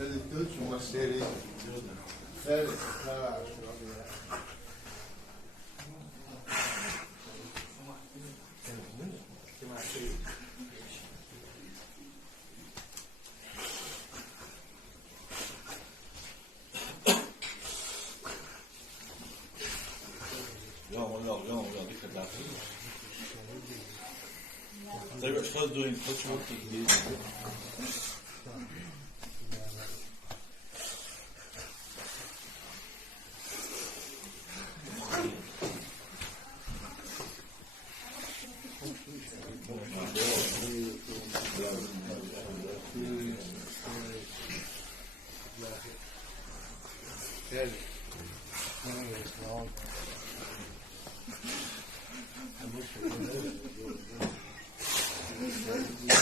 Ele tudo uma série série para يلا ديك بتاعتي. طيب اشتغل doing such work indeed. Thank you.